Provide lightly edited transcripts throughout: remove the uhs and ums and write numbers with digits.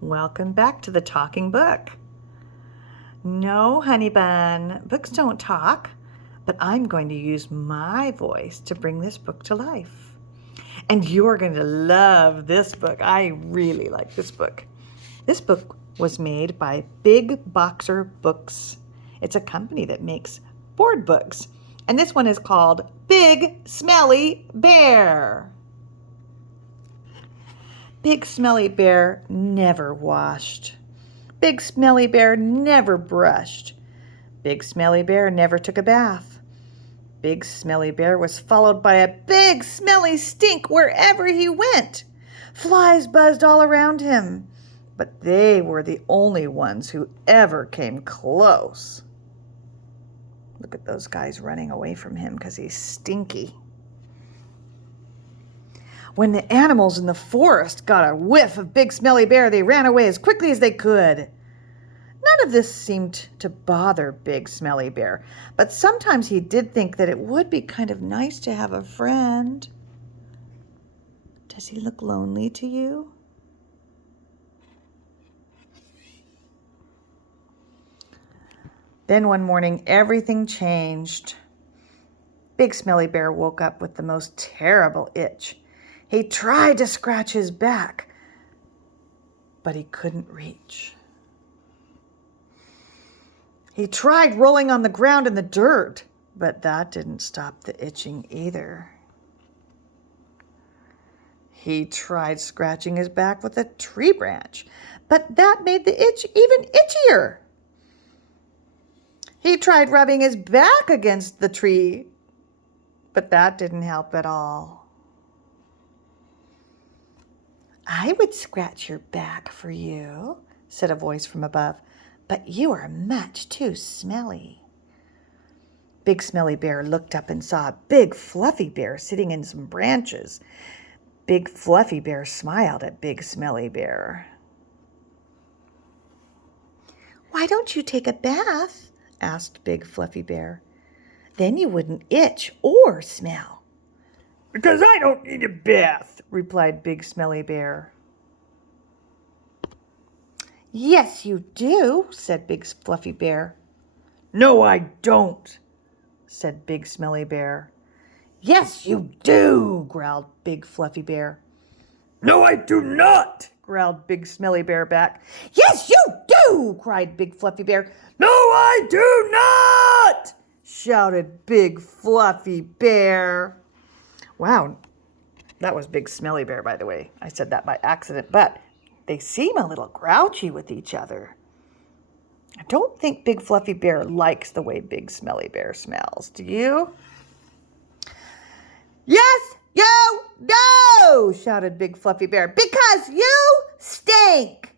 Welcome back to the Talking Book. No, honey bun, books don't talk, but I'm going to use my voice to bring this book to life. And you're going to love this book. I really like this book. This book was made by Big Boxer Books. It's a company that makes board books. And this one is called Big Smelly Bear. Big Smelly Bear never washed. Big Smelly Bear never brushed. Big Smelly Bear never took a bath. Big Smelly Bear was followed by a big smelly stink wherever he went. Flies buzzed all around him, but they were the only ones who ever came close. Look at those guys running away from him because he's stinky. When the animals in the forest got a whiff of Big Smelly Bear, they ran away as quickly as they could. None of this seemed to bother Big Smelly Bear, but sometimes he did think that it would be kind of nice to have a friend. Does he look lonely to you? Then one morning, everything changed. Big Smelly Bear woke up with the most terrible itch. He tried to scratch his back, but he couldn't reach. He tried rolling on the ground in the dirt, but that didn't stop the itching either. He tried scratching his back with a tree branch, but that made the itch even itchier. He tried rubbing his back against the tree, but that didn't help at all. "I would scratch your back for you," said a voice from above, "but you are much too smelly." Big Smelly Bear looked up and saw a big fluffy bear sitting in some branches. Big Fluffy Bear smiled at Big Smelly Bear. "Why don't you take a bath?" asked Big Fluffy Bear. "Then you wouldn't itch or smell." "Because I don't need a bath," replied Big Smelly Bear. "Yes, you do," said Big Fluffy Bear. "No, I don't," said Big Smelly Bear. "Yes, you do," growled Big Fluffy Bear. "No, I do not," growled Big Smelly Bear back. "Yes, you do," cried Big Fluffy Bear. "No, I do not," shouted Big Fluffy Bear. Wow, that was Big Smelly Bear, by the way. I said that by accident, but they seem a little grouchy with each other. I don't think Big Fluffy Bear likes the way Big Smelly Bear smells. Do you? "Yes, you do," shouted Big Fluffy Bear, "because you stink."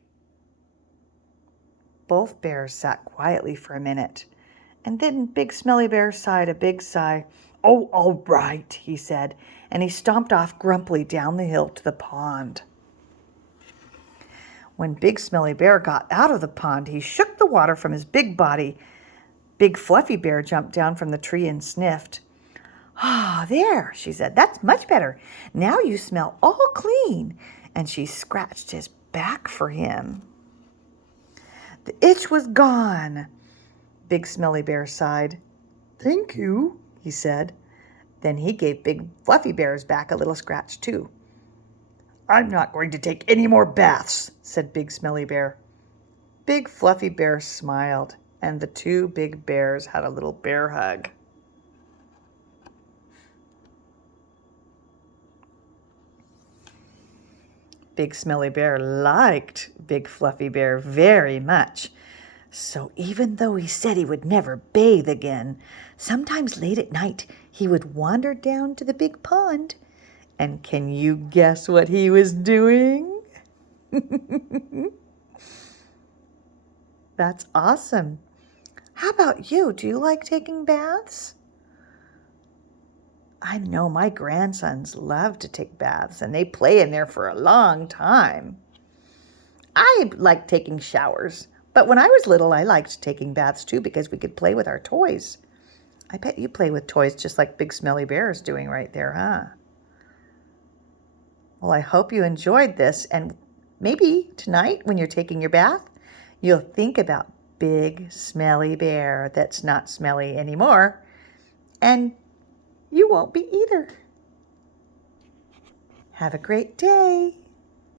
Both bears sat quietly for a minute, and then Big Smelly Bear sighed a big sigh. "Oh, all right," he said, and he stomped off grumpily down the hill to the pond. When Big Smelly Bear got out of the pond, he shook the water from his big body. Big Fluffy Bear jumped down from the tree and sniffed. "Ah, there," she said. "That's much better. Now you smell all clean." And she scratched his back for him. The itch was gone. Big Smelly Bear sighed. "Thank you," he said. Then he gave Big Fluffy Bear's back a little scratch, too. "I'm not going to take any more baths," said Big Smelly Bear. Big Fluffy Bear smiled, and the two big bears had a little bear hug. Big Smelly Bear liked Big Fluffy Bear very much. So even though he said he would never bathe again, sometimes late at night he would wander down to the big pond. And can you guess what he was doing? That's awesome. How about you? Do you like taking baths? I know my grandsons love to take baths, and they play in there for a long time. I like taking showers. But when I was little, I liked taking baths too because we could play with our toys. I bet you play with toys just like Big Smelly Bear is doing right there, huh? Well, I hope you enjoyed this, and Maybe tonight when you're taking your bath, you'll think about Big Smelly Bear that's not smelly anymore, and you won't be either. Have a great day.